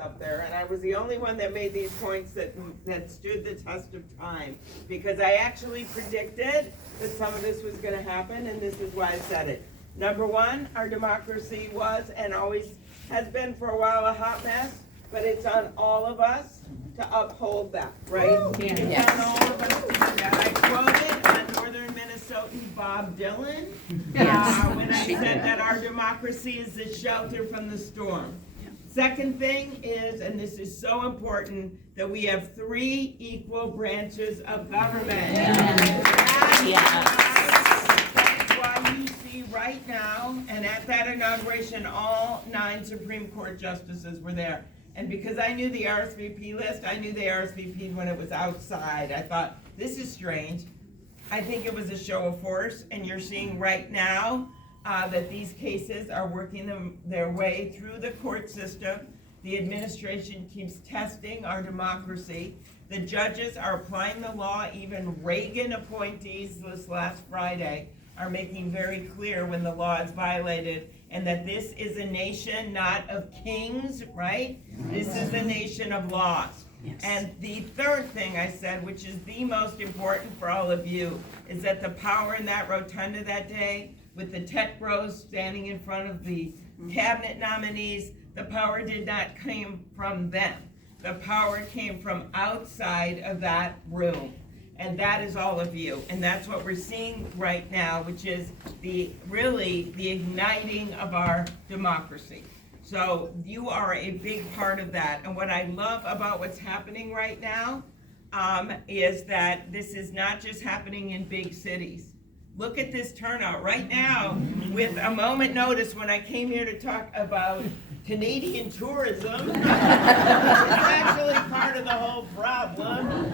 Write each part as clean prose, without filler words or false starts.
up there, and I was the only one that made these points that stood the test of time, because I actually predicted that some of this was going to happen, and this is why I said it. Number one, our democracy was and always has been for a while a hot mess, but it's on all of us to uphold that, right? It's on all of us to do that. I quoted on Northern Minnesotan Bob Dylan when I said that our democracy is the shelter from the storm. Second thing is, and this is so important, that we have 3 equal branches of government. That's why you see right now, and at that inauguration, all 9 Supreme Court justices were there. And because I knew the RSVP list, I knew they RSVP'd when it was outside. I thought, this is strange. I think it was a show of force, and you're seeing right now that these cases are working their way through the court system. The administration keeps testing our democracy. The judges are applying the law. Even Reagan appointees this last Friday are making very clear when the law is violated, and that this is a nation not of kings, right? This is a nation of laws. Yes. And the third thing I said, which is the most important for all of you, is that the power in that rotunda that day, with the tech bros standing in front of the cabinet nominees, the power did not come from them. The power came from outside of that room. And that is all of you. And that's what we're seeing right now, which is really the igniting of our democracy. So you are a big part of that. And what I love about what's happening right now is that this is not just happening in big cities. Look at this turnout right now. With a moment notice, when I came here to talk about Canadian tourism, it's actually part of the whole problem.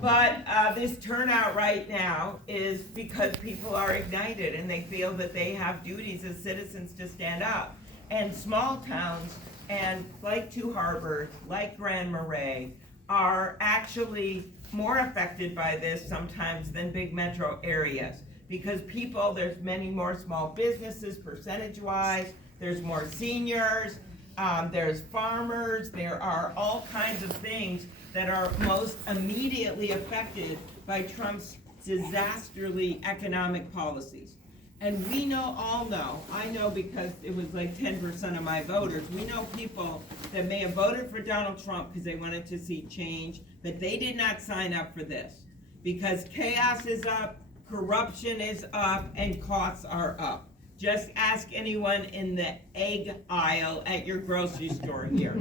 But this turnout right now is because people are ignited and they feel that they have duties as citizens to stand up. And small towns, and like Two Harbors, like Grand Marais, are actually more affected by this sometimes than big metro areas, because there's many more small businesses percentage-wise, there's more seniors, there's farmers, there are all kinds of things that are most immediately affected by Trump's disasterly economic policies. And we all know, I know because it was like 10% of my voters, we know people that may have voted for Donald Trump because they wanted to see change, but they did not sign up for this because chaos is up, corruption is up, and costs are up. Just ask anyone in the egg aisle at your grocery store here.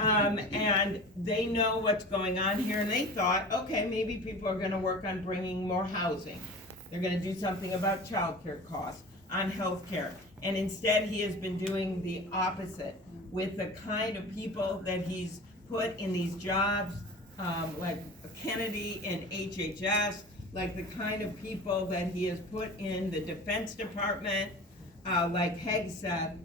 And they know what's going on here, and they thought, okay, maybe people are gonna work on bringing more housing. They're gonna do something about childcare costs, on health care. And instead, he has been doing the opposite with the kind of people that he's put in these jobs, like Kennedy and HHS, like the kind of people that he has put in the Defense Department, like Hegseth.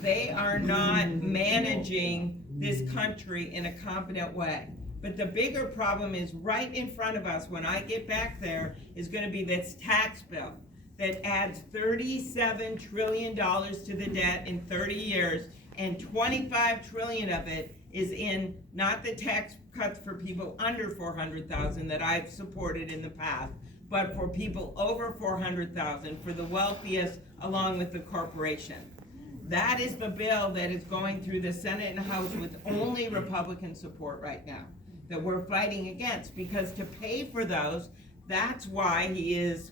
They are not managing this country in a competent way. But the bigger problem is right in front of us, when I get back there, is gonna be this tax bill that adds $37 trillion to the debt in 30 years, and 25 trillion of it is in not the tax cuts for people under 400,000 that I've supported in the past, but for people over 400,000, for the wealthiest, along with the corporation. That is the bill that is going through the Senate and House with only Republican support right now, that we're fighting against, because to pay for those, that's why he is,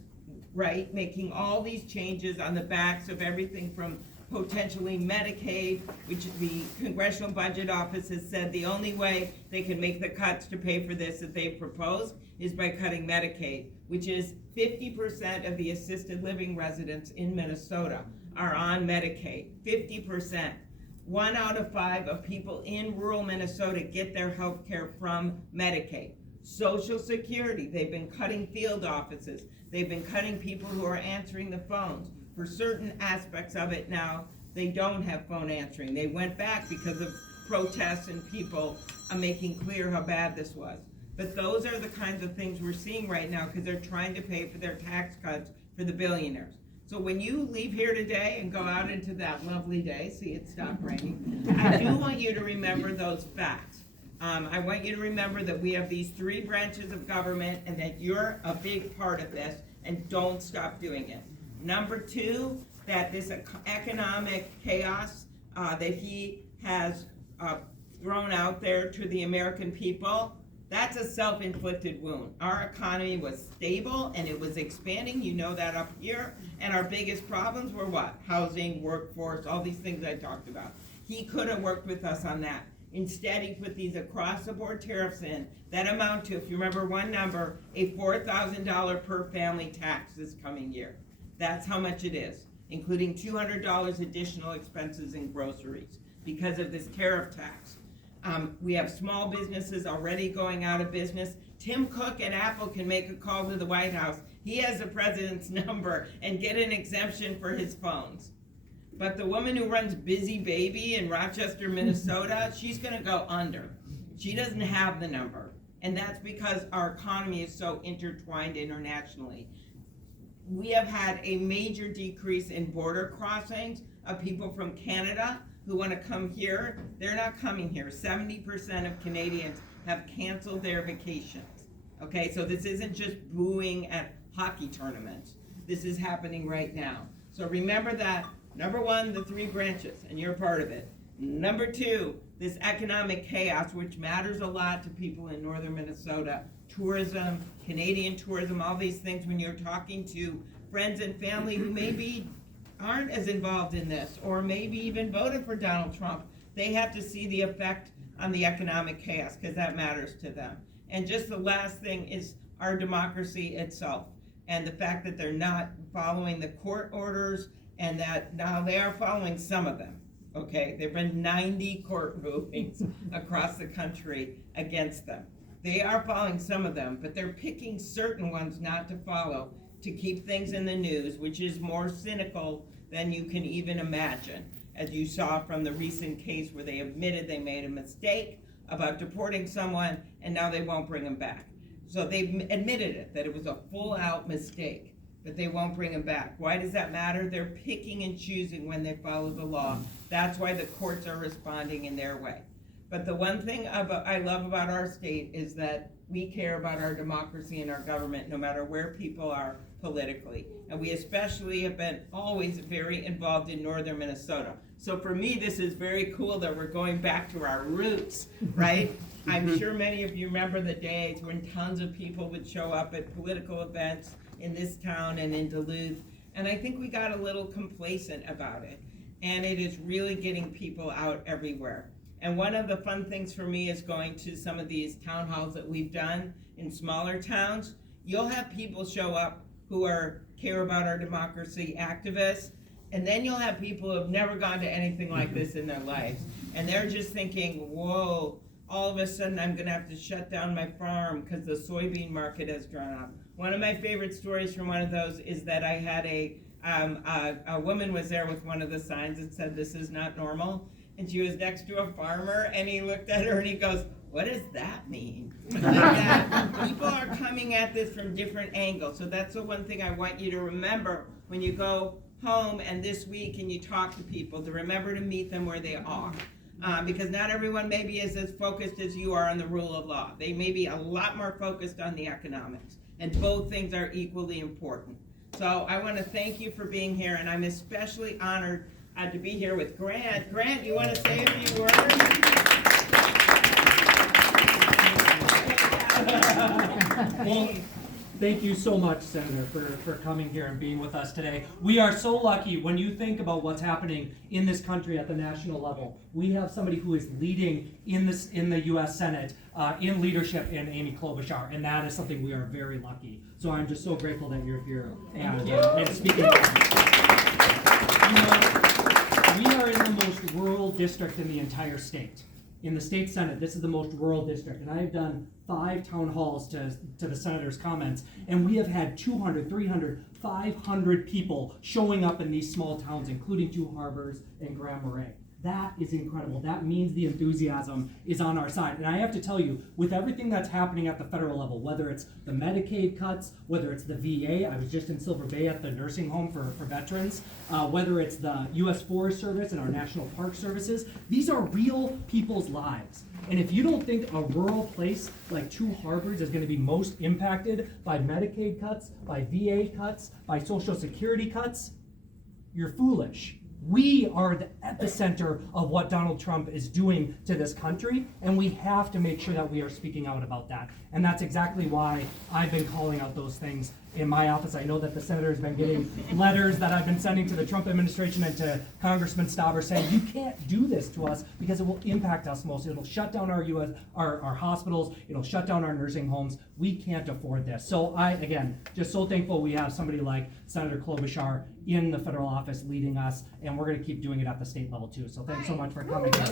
making all these changes on the backs of everything from potentially Medicaid, which the Congressional Budget Office has said the only way they can make the cuts to pay for this that they've proposed is by cutting Medicaid, which is 50% of the assisted living residents in Minnesota are on Medicaid, 50%. 1 out of 5 of people in rural Minnesota get their health care from Medicaid. Social Security, they've been cutting field offices. They've been cutting people who are answering the phones. For certain aspects of it now, they don't have phone answering. They went back because of protests and people making clear how bad this was. But those are the kinds of things we're seeing right now, because they're trying to pay for their tax cuts for the billionaires. So when you leave here today and go out into that lovely day, see it stopped raining, I do want you to remember those facts. I want you to remember that we have these 3 branches of government and that you're a big part of this, and don't stop doing it. Number 2, that this economic chaos that he has thrown out there to the American people, that's a self-inflicted wound. Our economy was stable and it was expanding, you know that up here, and our biggest problems were what? Housing, workforce, all these things I talked about. He could have worked with us on that. Instead, he put these across-the-board tariffs in that amount to, if you remember one number, a $4,000 per family tax this coming year. That's how much it is, including $200 additional expenses in groceries because of this tariff tax. We have small businesses already going out of business. Tim Cook at Apple can make a call to the White House. He has the president's number and get an exemption for his phones. But the woman who runs Busy Baby in Rochester, Minnesota, she's gonna go under. She doesn't have the number. And that's because our economy is so intertwined internationally. We have had a major decrease in border crossings of people from Canada who want to come here. They're not coming here. 70% of Canadians have canceled their vacations. Okay, so this isn't just booing at hockey tournaments. This is happening right now. So remember that, number 1, the 3 branches, and you're part of it. Number 2, this economic chaos, which matters a lot to people in northern Minnesota. Tourism, Canadian tourism, all these things. When you're talking to friends and family who maybe aren't as involved in this, or maybe even voted for Donald Trump, they have to see the effect on the economic chaos, because that matters to them. And just the last thing is our democracy itself, and the fact that they're not following the court orders, and that now they are following some of them. Okay, there have been 90 court rulings across the country against them. They are following some of them, but they're picking certain ones not to follow to keep things in the news, which is more cynical than you can even imagine, as you saw from the recent case where they admitted they made a mistake about deporting someone and now they won't bring him back. So they've admitted it, that it was a full-out mistake, but they won't bring him back. Why does that matter? They're picking and choosing when they follow the law. That's why the courts are responding in their way. But the one thing I love about our state is that we care about our democracy and our government no matter where people are politically. And we especially have been always very involved in northern Minnesota. So for me, this is very cool that we're going back to our roots, right? I'm sure many of you remember the days when tons of people would show up at political events in this town and in Duluth. And I think we got a little complacent about it. And it is really getting people out everywhere. And one of the fun things for me is going to some of these town halls that we've done in smaller towns. You'll have people show up who care about our democracy, activists, and then you'll have people who have never gone to anything like this in their lives. And they're just thinking, whoa, all of a sudden I'm gonna have to shut down my farm because the soybean market has drawn up. One of my favorite stories from one of those is that I had a woman was there with one of the signs that said, "This is not normal." And she was next to a farmer, and he looked at her and he goes, "What does that mean?" Like that. People are coming at this from different angles. So that's the one thing I want you to remember when you go home and this week and you talk to people, to remember to meet them where they are. Because not everyone maybe is as focused as you are on the rule of law. They may be a lot more focused on the economics. And both things are equally important. So I want to thank you for being here, and I'm especially honored to be here with Grant. Grant, you want to say a few words? Well, thank you so much, Senator, for coming here and being with us today. We are so lucky when you think about what's happening in this country at the national level. We have somebody who is leading in the U.S. Senate in leadership in Amy Klobuchar, and that is something we are very lucky. So I'm just so grateful that you're here and speaking. We are in the most rural district in the entire state. In the state Senate, this is the most rural district, and I have done 5 town halls to the senator's comments, and we have had 200, 300, 500 people showing up in these small towns, including 2 harbors and Grand Marais. That is incredible. That means the enthusiasm is on our side. And I have to tell you, with everything that's happening at the federal level, whether it's the Medicaid cuts, whether it's the VA, I was just in Silver Bay at the nursing home for veterans, whether it's the U.S. Forest Service and our National Park Services, these are real people's lives. And if you don't think a rural place like Two Harbors is going to be most impacted by Medicaid cuts, by VA cuts, by Social Security cuts, you're foolish. We are the epicenter of what Donald Trump is doing to this country, and we have to make sure that we are speaking out about that. And that's exactly why I've been calling out those things in my office. I know that the senator has been getting letters that I've been sending to the Trump administration and to Congressman Stauber saying, you can't do this to us because it will impact us most. It'll shut down our hospitals. It'll shut down our nursing homes. We can't afford this. So I, again, just so thankful we have somebody like Senator Klobuchar in the federal office leading us, and we're going to keep doing it at the state level too. So thanks so much for coming here.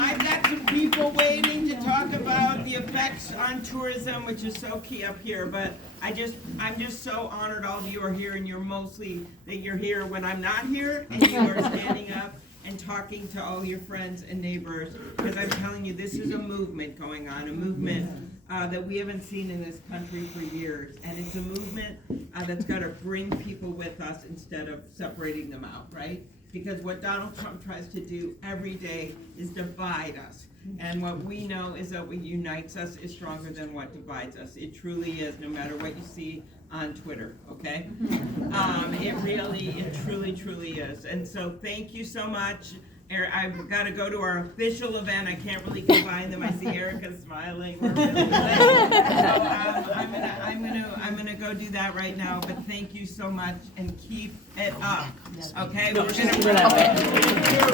I've got some people waiting to talk about the effects on tourism, which is so key up here, but I'm just so honored all of you are here, and you're here when I'm not here, and you are standing up and talking to all your friends and neighbors, because I'm telling you, this is a movement going on, a movement that we haven't seen in this country for years, and it's a movement that's got to bring people with us instead of separating them out, right? Because what Donald Trump tries to do every day is divide us. And what we know is that what unites us is stronger than what divides us. It truly is, no matter what you see on Twitter, okay? It truly is. And so thank you so much. I've got to go to our official event. I can't really combine them. I see Erica smiling. We're really late. So I'm gonna go do that right now. But thank you so much, and keep it up. Okay, we're gonna.